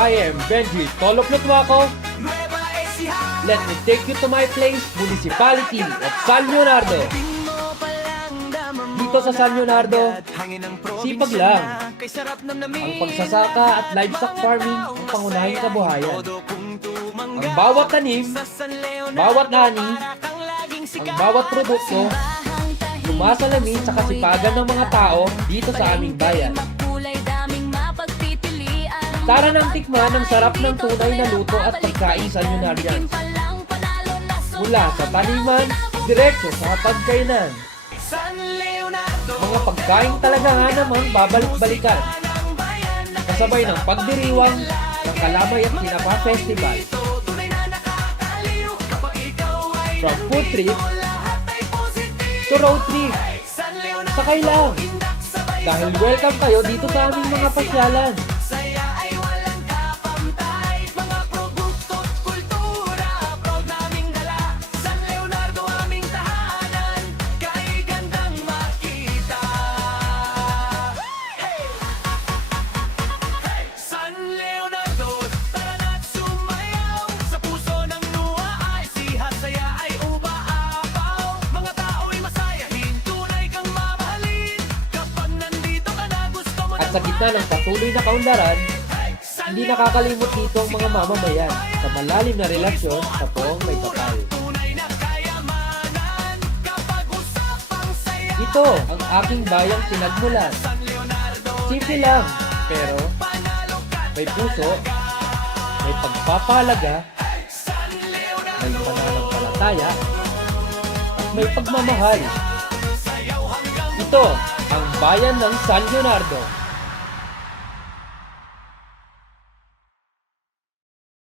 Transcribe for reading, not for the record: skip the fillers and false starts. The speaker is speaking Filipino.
I am Benji Toloplutwako. Let me take you to my place, Municipality of San Leonardo. Dito sa San Leonardo, sipag lang. Ang pagsasaka at livestock farming ang pangunahing kabuhayan. Ang bawat tanim, bawat ani, ang bawat produkto, sumasalamin sa kasipagan ng mga tao dito sa aming bayan. Tara nang tikman ang sarap ng tunay na luto at pagkain sa Leonardians. Mula sa taniman, diretso sa pagkainan. Mga pagkain talaga nga namang babalik-balikan. Kasabay ng pagdiriwang ng Kalamay at Tinapa Festival. From food trip to road trip, sakay lang. Dahil welcome kayo dito sa aming mga pasyalan. At sa gitna ng patuloy na kaunlaran, hindi nakakalimot dito ang mga mamamayan sa malalim na relasyon sa poong may kapal. Ito ang aking bayang pinagmulan. Simple lang, pero may puso, may pagpapahalaga, may pananampalataya, at may pagmamahal. Ito ang bayan ng San Leonardo.